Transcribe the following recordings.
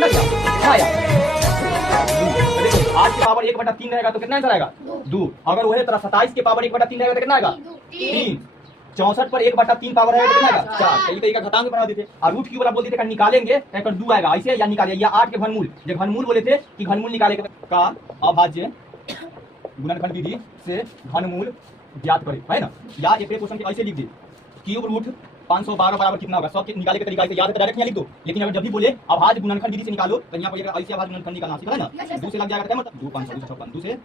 करना क्या कितना आया 2। देखो 8 के पावर 1/3 रहेगा तो कितना आंसर आएगा 2। अगर वही तरह 27 के पावर 1/3 रहेगा तो कितना आएगा 3। 64 पर 1/3 पावर है तो कितना आएगा 4। कई तरीका घातांक बना देते और रूट क्यूब वाला बोल देते कि निकालेंगे तो 2 आएगा ऐसे या निकालिए या 8 के घनमूल जो घनमूल बोले थे कि घनमूल निकाले का अभाज्य गुणनखंड विधि से घनमूल ज्ञात करें है ना। या एक क्वेश्चन ऐसे लिख दे क्यूब रूट 512 बराबर कितना होगा। सब निकाले के तरीका से याद है डायरेक्ट यहाँ लिख दो। लेकिन अगर जब भी बोले अभाज्य गुणनखंड विधि से निकालो तो यहाँ पर ऐसे अभाज्य गुणनखंड निकालना सीखा है ना। 2 से लग जाएगा मतलब 2 5 2 2 से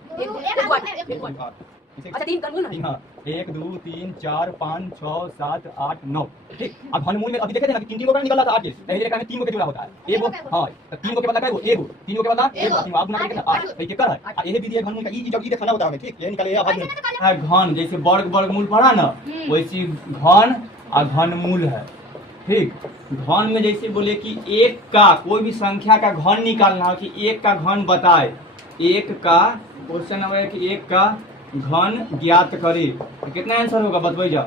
अच्छा 3 घनमूल ना। हां 1 2 3 4 5 6 7 8 9 ठीक। अब घनमूल में अभी देखे थे ना कि 3 को निकाला था 8 के पहले रेखा में 3 को के जोड़ा होता है एगो हां तो 3 को के बदला क्या एगो 3 को के बदला एगो 3 आप गुना करके 8 तो ये कर है यही विधि है घनमूल का। ई जब ई देखना होता है ठीक ये निकाले अभाज्य घन जैसे वर्ग वर्गमूल पढ़ा ना वैसे घन और घनमूल है ठीक। घन में जैसे बोले कि एक का कोई भी संख्या का घन निकालना हो कि एक का घन बताए। एक का क्वेश्चन नंबर है कि एक का घन ज्ञात करे तो कितना आंसर होगा बताइए जाओ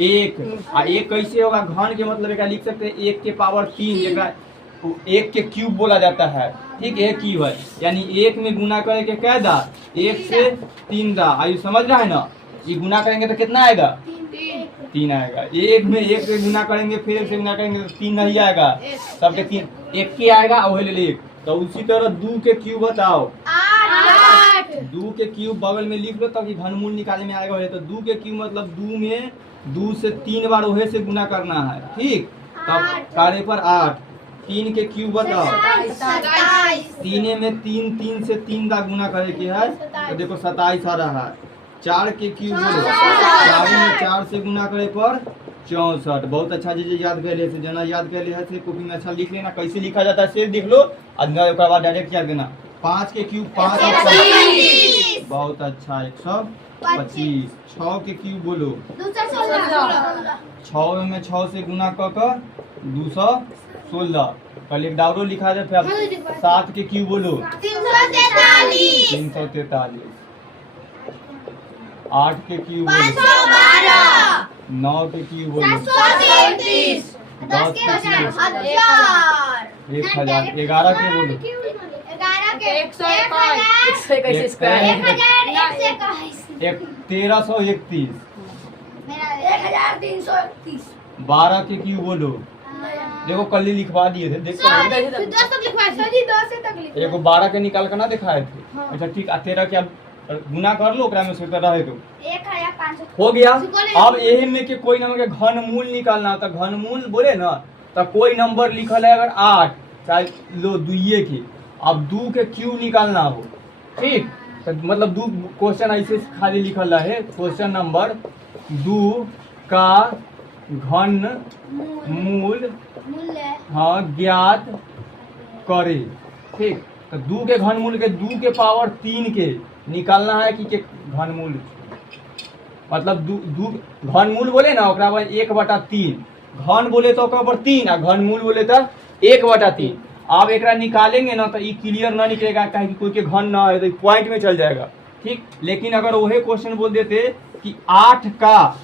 1। और एक कैसे होगा घन के मतलब क्या लिख सकते हैं 1 के पावर 3 जगह 1 के क्यूब बोला जाता है ठीक। एक क्यूब है यानी 1 में गुना करे के क्या दा 1 से 3 दा। आयु समझ रहा है ना। ये गुना करेंगे तो कितना आएगा 3 आएगा। 1 में 1 से गुना करेंगे फिर 1 से गुना करेंगे तो 3 नहीं आएगा सबके 3 1 के आएगा और ले 1। तो उसी तरह 2 के क्यूब बताओ 2 के क्यूब बगल में लिख लो ताकि घनमूल निकालने में आएगा। तो 2 के क्यूब मतलब 2 में 2 से 3 बार ओहे से गुना करना है ठीक। तब कार्य पर 8 3 के क्यूब बताओ 3 में 3 3 से 3 बार गुना करे के है तो देखो 27 आ रहा है। 4 के क्यूब बोलो 4 में 4 से गुना करे पर 64। बहुत अच्छा चीज याद कर ले जना याद कर ले है कॉपी में अच्छा लिख लेना। कैसे लिखा जाता है सिर्फ देख लो और बाद डायरेक्ट याद देना। 5 के क्यूब 5 बहुत अच्छा 125। 6 के क्यूब बोलो 6 में 6 से गुना कर 216। पहले एक डाउरो लिखा जाए फिर 7 के क्यूब बोलो 343। 8 के क्यूब बोलो 9 के क्यूब बोलो 10 के क्यूब 1000। 11 के बोलो 1331। 12 के क्यूब बोलो देखो कल ही लिखवा दिए थे देखो 12 के निकाल कर ना दिखाए थे। अच्छा ठीक 13 के गुना कर लो में से रहे तो हो गया। अब यही में के कोई नंबर के घनमूल निकालना तो घनमूल बोले ना तो कोई नंबर लिखल है अगर 8 चाहे लो 2 के अब 2 के क्यूब निकालना हो ठीक। तो मतलब 2 क्वेश्चन ऐसे खाली लिखल है क्वेश्चन नंबर 2 का घनमूल हाँ ज्ञात करे ठीक। तो 2 के घनमूल के 2 के पावर 3 के निकालना है कि घनमूल मतलब 2 घनमूल बोले ना 1/3 घन बोले तो 3 और घनमूल बोले तो 1/3। अब एक निकालेंगे ना तो ये क्लियर ना निकलेगा कहीं कोई के घन ना है तो पॉइंट में चल जाएगा ठीक। लेकिन अगर वही क्वेश्चन बोल देते कि 8 का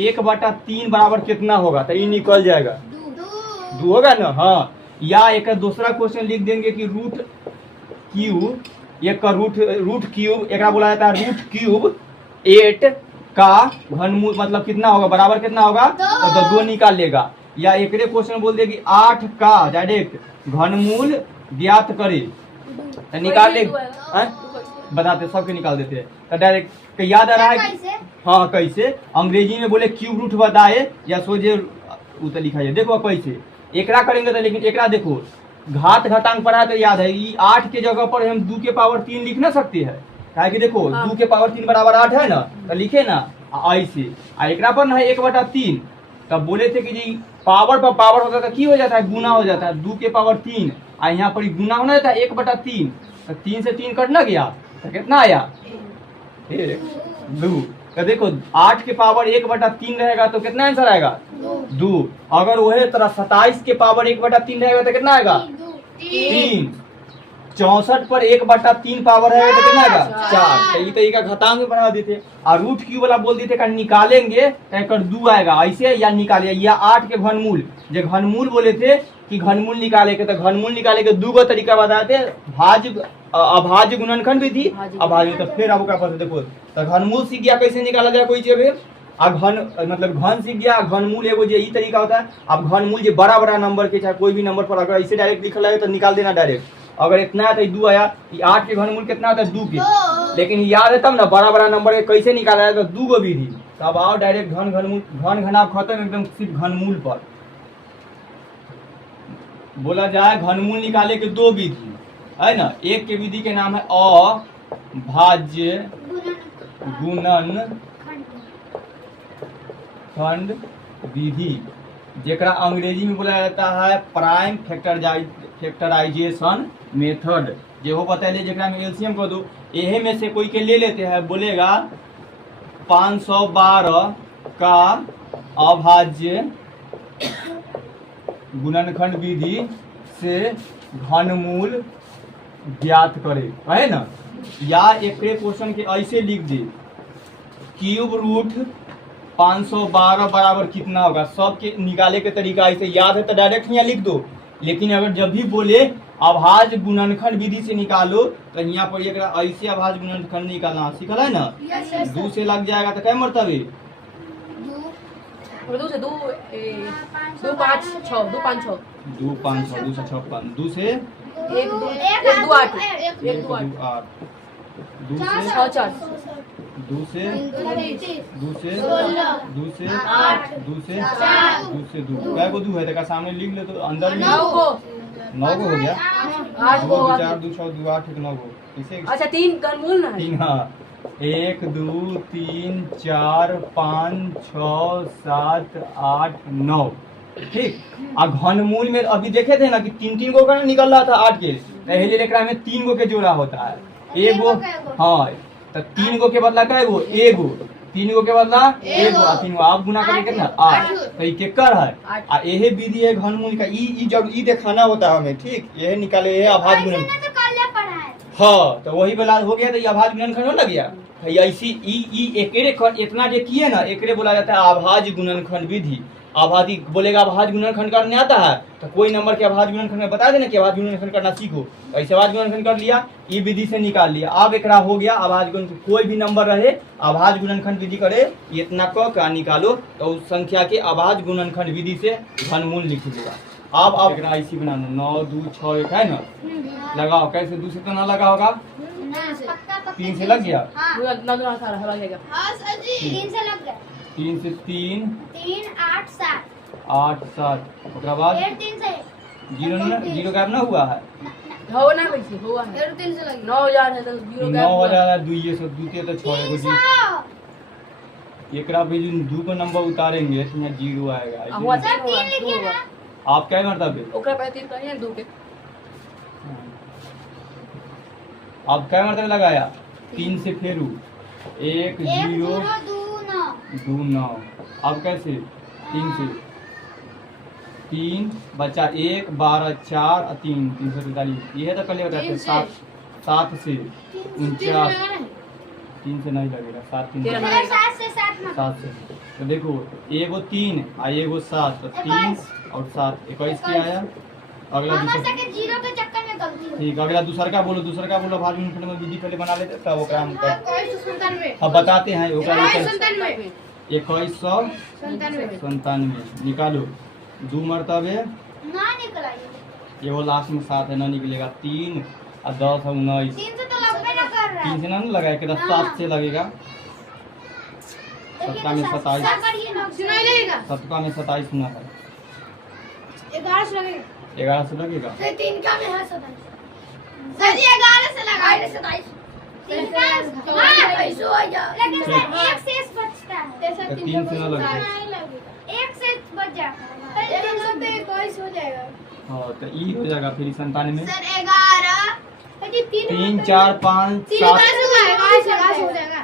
1/3 बराबर कितना होगा तो ये निकल जाएगा 2 होगा ना। हाँ या एक दूसरा क्वेश्चन लिख देंगे कि रूट क्यूब एक का रूट क्यूब एक बोला जाता है रूट क्यूब 8 का घनमूल मतलब कितना होगा बराबर कितना होगा तो 2 निकाल लेगा। या एक क्वेश्चन बोल दे कि 8 का डायरेक्ट घनमूल ज्ञात करे तो निकाल ले बताते सबके निकाल देते हैं तो डायरेक्ट याद आ रहा है कि हाँ कैसे अंग्रेजी में बोले क्यूब रूट बताए या सोचे तो लिखा है देखो कैसे एकरा करेंगे तो। लेकिन एकरा देखो घात घातांक पढ़ा तो याद है 8 के जगह पर हम 2 के पावर 3 लिख ना सकते हैं क्या कि देखो 2 के पावर 3 बराबर 8 है ना तो लिखे ना ऐसे एकरा पर ना 1/3 तब बोले थे कि जी पावर पर पावर होता था की हो जाता है गुना हो जाता है 2 के पावर 3 और यहाँ पर गुना होना जाता है 1/3 तो 3 से 3 कट ना गया तो कितना आया 2। तो देखो 8 के पावर 1/3 रहेगा तो कितना आंसर आएगा 2। अगर वही तरह 27 के पावर 1/3 रहेगा तो कितना आएगा 3। 64 पर 1/3 पावर है तो कितना आएगा 4। तो ये तरीका घातांक में बना देते और रूट क्यूब वाला बोल देते निकालेंगे तो 2 आएगा ऐसे या निकालिए या 8 के घनमूल जो घनमूल बोले थे कि घनमूल निकाले के, तो घनमूल निकाले के दू गो तरीका बताते, भाज्य अभाज्य गुणनखंड विधि, अभाज्य। तो फिर अब ओकरा पर देखो, तो घनमूल सीख गया कैसे निकाला जाए कोई चीज, आ घन मतलब घन सीख गया, घनमूल एगो जे ई तरीका होता है। अब घनमूल जे बड़ा बड़ा नंबर के चाहे कोई भी नंबर पर अगर ऐसे डायरेक्ट लिखल है तो निकाल देना डायरेक्ट। अगर इतना है तो 2 आया, कि 8 के घनमूल कितना होता है 2 के, लेकिन याद है तब ना बड़ा बड़ा नंबर के कैसे निकाला है, तो 2 गो विधि। तो अब आओ डायरेक्ट घनमूल, घनाभ खत्म एकदम सिर्फ घनमूल पर बोला जाए। घनमूल निकाले के 2 विधि है ना, एक के विधि के नाम है अभाज्य गुणनखंड विधि, जेकरा अंग्रेजी में बोला जाता है प्राइम फैक्टराइजेशन मेथड। जो बतैले जेकरा में एलसीएम को दो, एहे में से कोई के ले लेते हैं, बोलेगा 512 का अभाज्य गुणनखंड विधि से घनमूल ज्ञात करे, है ना। या एक क्वेश्चन के ऐसे लिख दे, क्यूब रूट 512 बराबर कितना होगा, सबके निकाले के तरीका ऐसे याद है तो डायरेक्ट यहाँ लिख दो। लेकिन अगर जब भी बोले अभाज्य गुणनखंड विधि से निकालो, तो यहाँ पर एक ऐसे अभाज्य गुणनखंड निकालना सीखल है ना। 2 से लग जाएगा तो क्या मरतबे 2 से 2 2 5 6 2 5 6 2 5 6 2 से 6 5 2 से 1 2 8 1 2 8 2 से 6 4 2 से 2 से 2 से 2 से 2 से 2 क्या को 2 है तो सामने लिख ले, तो अंदर में 9 को हो गया, 8 को 4 2 6 2 8 9 को इसे। अच्छा 3 घनमूल ना है 3, हाँ 1 2 3 4 5 6 7 8 9 ठीक। आ घनमूल में अभी देखे थे ना कि 3 गो का निकल रहा था 8 के, पहले एकरा में 3 गो के जोड़ा होता है, एगो हाँ, तो 3 गो के बदला क्या एगो 3 गो के बदला एगो, 3 गो आप गुना करके कितना 8, तो ये केकर है। आ यही विधि है घनमूल का, ई जब ई दिखाना होता है हमें, ठीक यही निकाले ये अभाज्य गुणनखंड। हाँ तो वही वाला हो गया, तो ये अभाज्य गुणनखंड हो लग गया। ऐसी ई एकरे इतना जो किए ना, एकरे बोला जाता है अभाज्य गुणनखंड विधि। अभाज्य बोलेगा अभाज्य गुणनखंड करने आता है तो कोई नंबर के अभाज्य गुणनखंड में बता देना कि अभाज्य गुणनखंड करना सीखो, ऐसे अभाज्य गुणनखंड कर लिया, ई विधि से निकाल लिया। अब एकरा हो गया अभाज्य गुणनखंड, कोई भी नंबर रहे अभाज्य गुणनखंड विधि करे इतना का निकालो, तो उस संख्या के अभाज्य गुणनखंड विधि से घनमूल लिख देगा। अब आप एकरा ऐसी बनाना 9 2 6 1 है ना, लगाओ कैसे 2 से तो ना लगा होगा, 3 से लग गया, 3 से 3 8 7 ओकरा बाद 0 गायब ना हुआ है, हो ना वैसे हुआ है 3 से लग 9000 है तो 0 गायब 9000 है, 2 ये सब 2 तो 6 एगो जी एकरा भी जो 2 को नंबर उतारेंगे तो यहाँ 0 आएगा। हुआ 3 होगा आप क्या मरतबे ओकरा पे 3 कहिए 2 के, अब क्या मरतबे लगाया 3 से फेरू 1 0 2 9, अब कैसे 3 से 3 बचा 1 12 4 3 343, ये तो कल बताते 7 से 49, 3 से नहीं लगेगा 7 से। तो देखो एगो 3 और एगो 7, तो 3 और 7 21 क्या आया। अगला ठीक, अगला दूसर का बोलो अभाज्य गुणनखंड में विधि पहले बना लेते तब ओकरा हम अब बताते हैं। 2197 निकालो 2 मरतबे एगो लास्ट में 7 है ना निकलेगा, 3 और 10 है 19, 3 से ना लगाए के 7 से लगेगा, 7 में 27 ना है 11 से लगेगा 3 का में है 27 सर जी 11 से लगाए 27 3 का हां पैसा हो जाओ, लेकिन सर 1 से बचता है, 3 से ना लगेगा, 1 से बच जाता है 21 हो जाएगा। हाँ तो ई हो जाएगा फिर 97 सर 11 3 4 5 7 हो जाएगा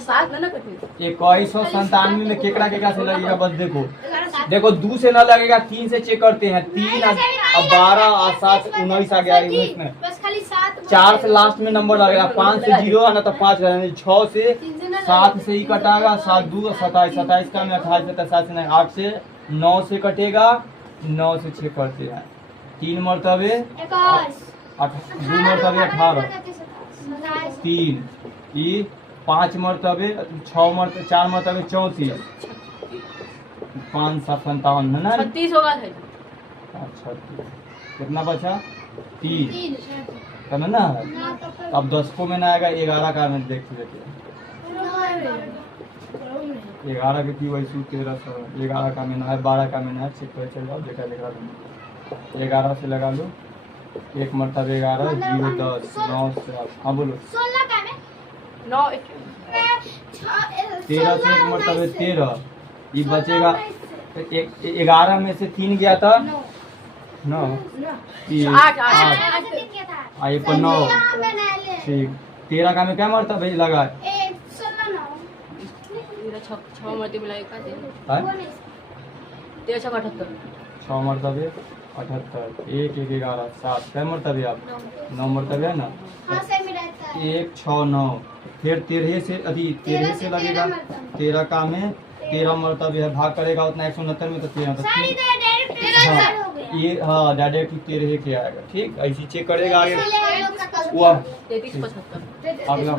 7 ना कटे 2197 में केकरा से लगेगा, बस देखो 2 से ना लगेगा, 3 से चेक करते हैं, 3 और 12 और 7 19 आ गया, 19 में बस खाली 7 4 से लास्ट में नंबर लगेगा, 5 से 0 आना तो 5 6 से 7 से ही कटाएगा, 7 2 27 27 का में 28 7 से 8 से 9 से कटेगा, 9 से 6 करते हैं, 3 मरतबे 21 2 मरतबे 18, 3 ये 5 मरतबे 6 मरतबे 4 मरतबे 34, 5 7 57 है ना। 36 होगा है। अच्छा कितना बचा? 3 करना ना है। अब 10 को में ना आएगा, 11 का में देख लेते हैं। 11 की थी वैसी 13 सौ, 11 का में ना है, 12 का में ना है, चेक कर चल जाओ देखा देखा 11 से लगा लो, 1 मरतबे 11 0 10 9 से आप हाँ बोलो 16 का में 9 13 से 1 मरतबे 13, ये बचेगा 11 में से 3 गया था 9 8 ये पर 9 ठीक। 13 का में क्या मरतबे लगा? 6 मरतबे मिलाएगा है 13 6 78। 6 मरतबे 78, 1 1 11 7 क्या मरतबे आप 9 मरतबे है ना। 1 6 9 फिर 13 से अभी 13 से लगेगा, 13 का में 13 मरतबे है, भाग करेगा उतना 169 में तो 13 ये हाँ डायरेक्ट 13 के आएगा। ठीक ऐसे चेक करेगा आगे। वाह 33 75। अगला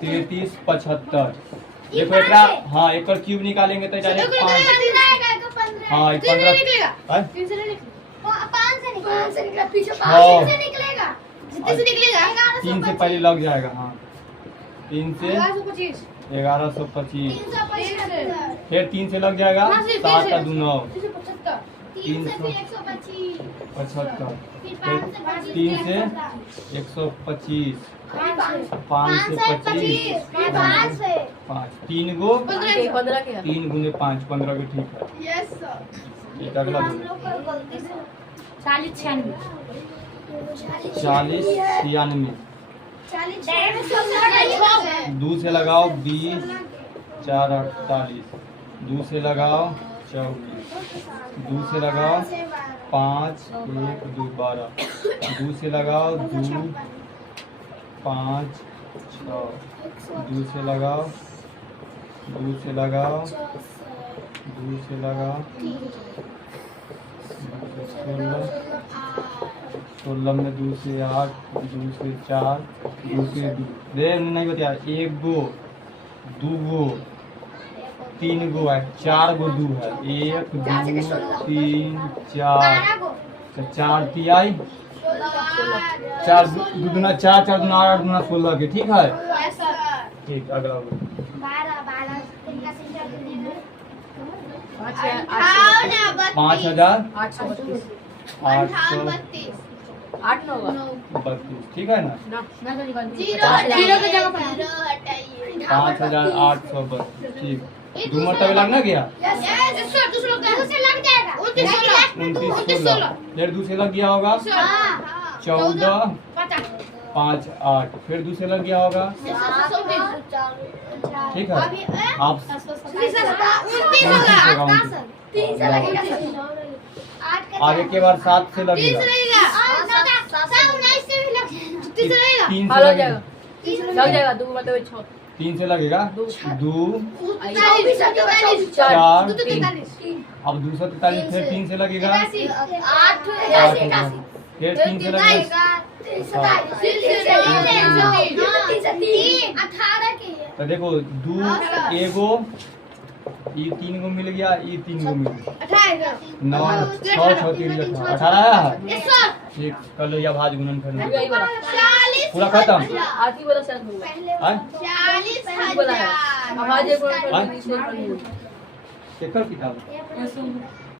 33 75। देखो एक हाँ एक क्यूब निकालेंगे तो डायरेक्ट 5 हाँ 15 3 से पहले लग जाएगा। हाँ 3 से 1125, फिर 3 से लग जाएगा 7 का 2 9 375, फिर 3 से 125, 5 से 25 5 3 गो 15 के है। 3 गुने 5 15 के ठीक है। ठीक अगला बोलो 40 96 40 96 2 से लगाओ 20 4 48, 2 से लगाओ 24, 2 से लगाओ 5 1 2 12, 2 से लगाओ 2 5 6, 2 से लगाओ 2 से लगाओ 2 से लगाओ 16 में 2 से 8, 2 से 4, 2 से 2 दे नहीं बता 1 गो 2 गो 3 गो है 4 गो 2 है 1 2 3 4 4 तिहाई 4 दूना 4 4 दूना 8 दूना 16 के ठीक है। ठीक अगला 5832 ठीक है ना। 5832 ठीक 2 मरतबे लगना गया 29 16, फिर 2 से लग गया होगा 14 5 8, फिर 2 से लग गया होगा। ठीक है आप आगे के बार 7 से लगेगा 3 से लगेगा लग जाएगा 2 मतलब 6 3 से लगेगा 2 4 अब 243, फिर 3 से लगेगा 8, फिर 3 से लगेगा तो देखो 2 एगो ये 3 गो मिल गया, ये 3 गो मिल गया 9 6 6 3 18 है। ठीक कर लो या भाज गुणन कर लो पूरा खत्म। आखिरी वाला शायद होगा 40 बोला है अब आज एक चेक कर किताब